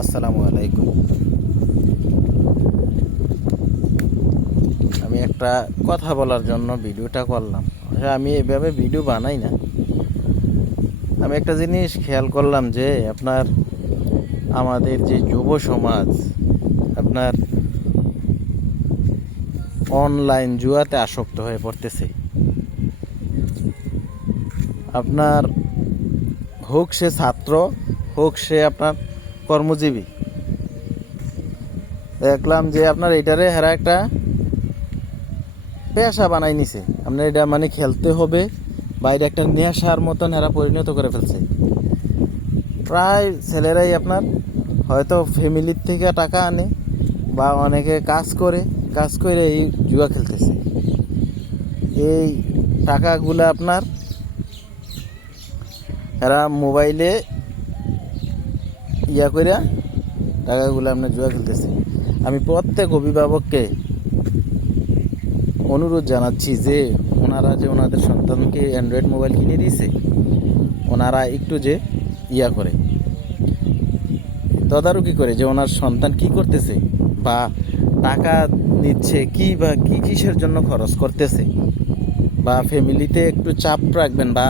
আসসালামু আলাইকুম। আমি একটা কথা বলার জন্য ভিডিওটা করলাম। আসলে আমি এভাবে ভিডিও বানাই না। আমি একটা জিনিস খেয়াল করলাম যে আপনার, আমাদের যে যুব সমাজ, আপনার অনলাইন জুয়াতে আসক্ত হয়ে পড়তেছে। আপনার হোক সে ছাত্র, হোক সে আপনার কর্মজীবী। দেখলাম যে আপনার এটারে হেরা একটা পেশা বানাই নিছে। আপনার এটা মানে খেলতে হবে বা এটা একটা নেশার মতন এরা পরিণত করে ফেলছে। প্রায় ছেলেরাই আপনার হয়তো ফ্যামিলির থেকে টাকা আনে বা অনেকে কাজ করে কাজ করে এই জুয়া খেলতেছে। এই টাকাগুলো আপনার এরা মোবাইলে ইয়া কইরা টাকাগুলো আপনার জুয়া খেলতেছে। আমি প্রত্যেক অভিভাবককে অনুরোধ জানাচ্ছি যে ওনারা যে ওনাদের সন্তানকে অ্যান্ড্রয়েড মোবাইল কিনে দিয়েছে, ওনারা একটু যে ইয়া করে, তদারকি করে যে ওনার সন্তান কি করতেছে বা টাকা নিচ্ছে কি বা কি কিসের জন্য খরচ করতেছে, বা ফ্যামিলিতে একটু চাপ রাখবেন বা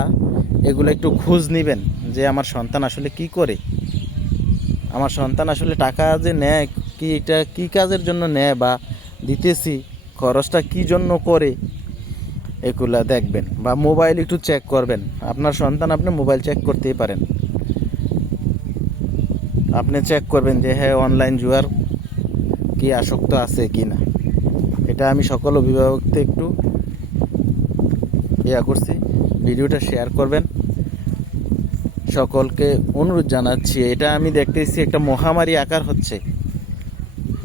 এগুলো একটু খোঁজ নেবেন যে আমার সন্তান আসলে কি করে। আমার সন্তান আসলে টাকা যে নেয়, কি এটা কি কাজের জন্য নেয় বা দিতেছি, খরচটা কি জন্য করে, এগুলা দেখবেন বা মোবাইল একটু চেক করবেন। আপনার সন্তান আপনি মোবাইল চেক করতেই পারেন। আপনি চেক করবেন যে হ্যাঁ অনলাইন জুয়ার কি আসক্ত আছে কি না। এটা আমি সকল অভিভাবককে একটু ইয়া করছি, ভিডিওটা শেয়ার করবেন। সকলকে অনুরোধ জানাচ্ছি, এটা আমি দেখতেছি একটা মহামারী আকার হচ্ছে।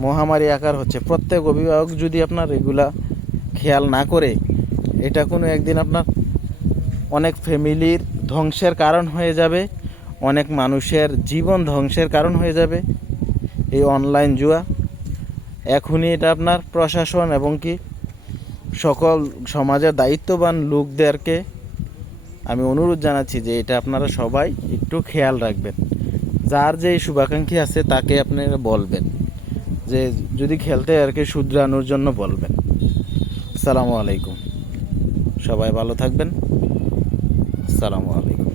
মহামারী আকার হচ্ছে। প্রত্যেক অভিভাবক যদি আপনার এগুলা খেয়াল না করে, এটা কোনো একদিন আপনার অনেক ফ্যামিলির ধ্বংসের কারণ হয়ে যাবে, অনেক মানুষের জীবন ধ্বংসের কারণ হয়ে যাবে। এই অনলাইন জুয়া, এখনই এটা আপনার প্রশাসন এবং কি সকল সমাজের দায়িত্ববান লোকদেরকে আমি অনুরোধ জানাচ্ছি যে এটা আপনারা সবাই একটু খেয়াল রাখবেন। যার যে শুভাকাঙ্ক্ষী আছে তাকে আপনারা বলবেন। যে যদি খেলতে আর কি শুধরানোর জন্য বলবেন। আসসালামু আলাইকুম। সবাই ভালো থাকবেন। আসসালামু আলাইকুম।